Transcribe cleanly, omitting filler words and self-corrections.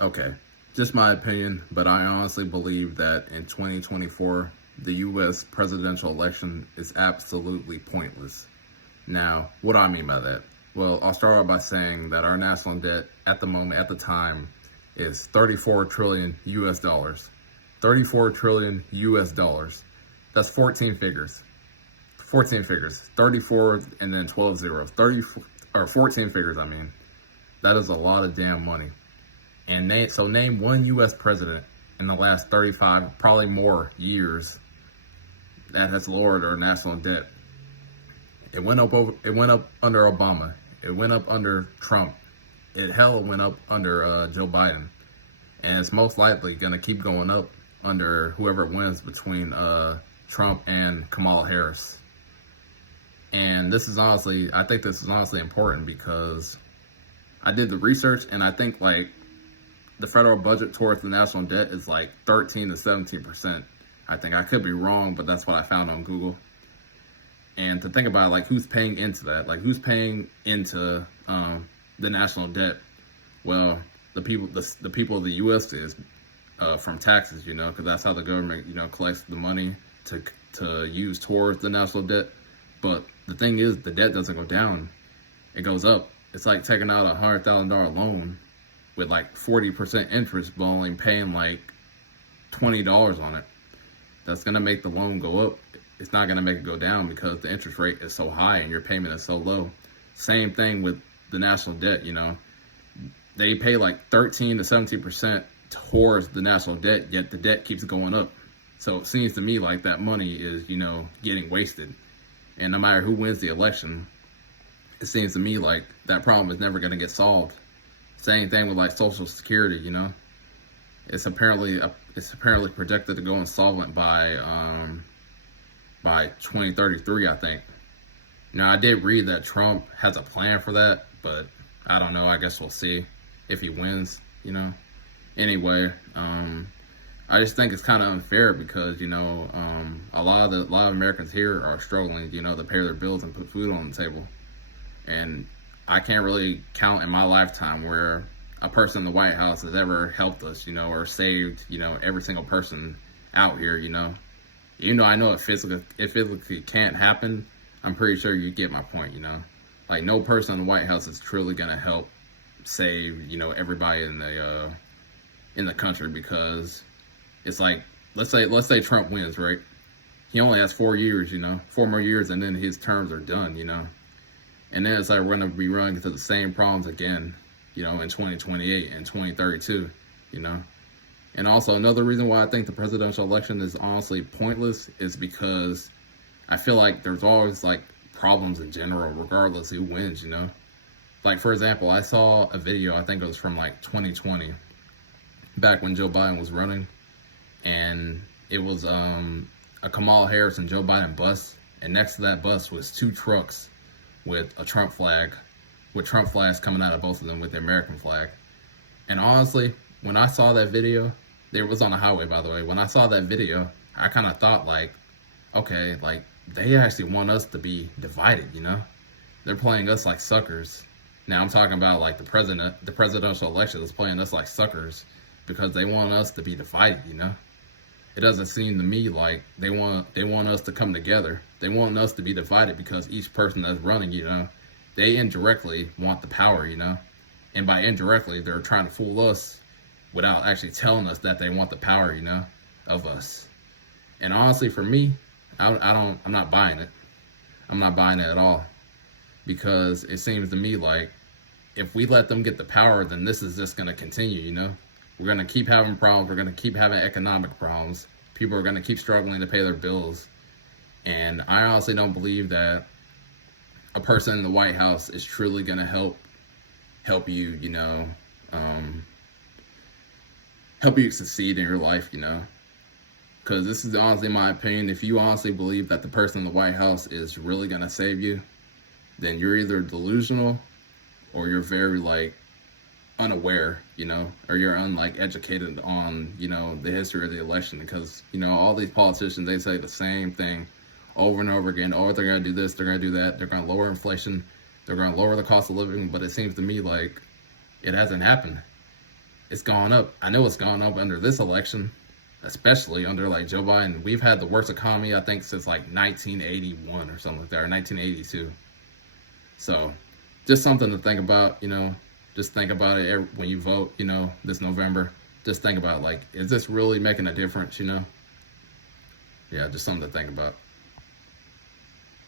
Okay, just my opinion, but I honestly believe that in 2024, the US presidential election is absolutely pointless. Now, what do I mean by that? Well, I'll start off by saying that our national debt at the moment, at the time, is 34 trillion US dollars. 34 trillion US dollars. That's 14 figures. 14 figures. 34 and then 12 zeros. 30 or 14 figures, I mean. That is a lot of damn money. And name one US president in the last 35, probably more years that has lowered our national debt. It went up under Obama. It went up under Trump. It went up under Joe Biden, and it's most likely gonna keep going up under whoever wins between Trump and Kamala Harris. And I think this is honestly important because I did the research, and I think like the federal budget towards the national debt is like 13 to 17%. I think I could be wrong, but that's what I found on Google. And to think about like who's paying into that, like who's paying into the national debt? Well, the people of the U.S. is from taxes, because that's how the government, collects the money to use towards the national debt. But the thing is, the debt doesn't go down; it goes up. It's like taking out $100,000 loan with like 40% interest, but only paying like $20 on it. That's gonna make the loan go up. It's not gonna make it go down because the interest rate is so high and your payment is so low. Same thing with the national debt. They pay like 13 to 17% towards the national debt, yet the debt keeps going up. So it seems to me like that money is, getting wasted. And no matter who wins the election, it seems to me like that problem is never going to get solved. Same thing with like Social Security. It's apparently projected to go insolvent by 2033, I think. I did read that Trump has a plan for that, but I don't know. I guess we'll see if he wins. Anyway, I just think it's kind of unfair because a lot of Americans here are struggling, to pay their bills and put food on the table. And I can't really count in my lifetime where a person in the White House has ever helped us, or saved, every single person out here, I know it physically can't happen. I'm pretty sure you get my point, Like no person in the White House is truly gonna help save, everybody in the country, because it's like let's say Trump wins, right? He only has 4 years, 4 more years, and then his terms are done, And then it's like we're going to be running into the same problems again, in 2028 and 2032, And also another reason why I think the presidential election is honestly pointless is because I feel like there's always like problems in general, regardless who wins, Like for example, I saw a video, I think it was from like 2020, back when Joe Biden was running, and it was a Kamala Harris and Joe Biden bus, and next to that bus was 2 trucks with a Trump flag, with Trump flags coming out of both of them with the American flag. And honestly, when I saw that video, it was on the highway, by the way. When I saw that video, I kind of thought like, okay, like they actually want us to be divided, They're playing us like suckers. Now I'm talking about like the presidential election is playing us like suckers because they want us to be divided, It doesn't seem to me like they want us to come together. They want us to be divided because each person that's running, they indirectly want the power, And by indirectly, they're trying to fool us without actually telling us that they want the power, of us. And honestly, for me, I'm not buying it. I'm not buying it at all, because it seems to me like if we let them get the power, then this is just going to continue, We're going to keep having problems. We're going to keep having economic problems. People are going to keep struggling to pay their bills. And I honestly don't believe that a person in the White House is truly going to help you, help you succeed in your life, Because this is honestly my opinion. If you honestly believe that the person in the White House is really going to save you, then you're either delusional or you're very like unaware, or you're educated on, the history of the election, because, all these politicians, they say the same thing over and over again. Oh, they're going to do this, they're going to do that, they're going to lower inflation, they're going to lower the cost of living, but it seems to me like it hasn't happened. it's gone up. I know it's gone up under this election, especially under like Joe Biden. We've had the worst economy, I think, since like 1981 or something like that, or 1982. So just something to think about, you know. Just think about it when you vote, you know, this November. Just think about, like, is this really making a difference, you know? Yeah, just something to think about.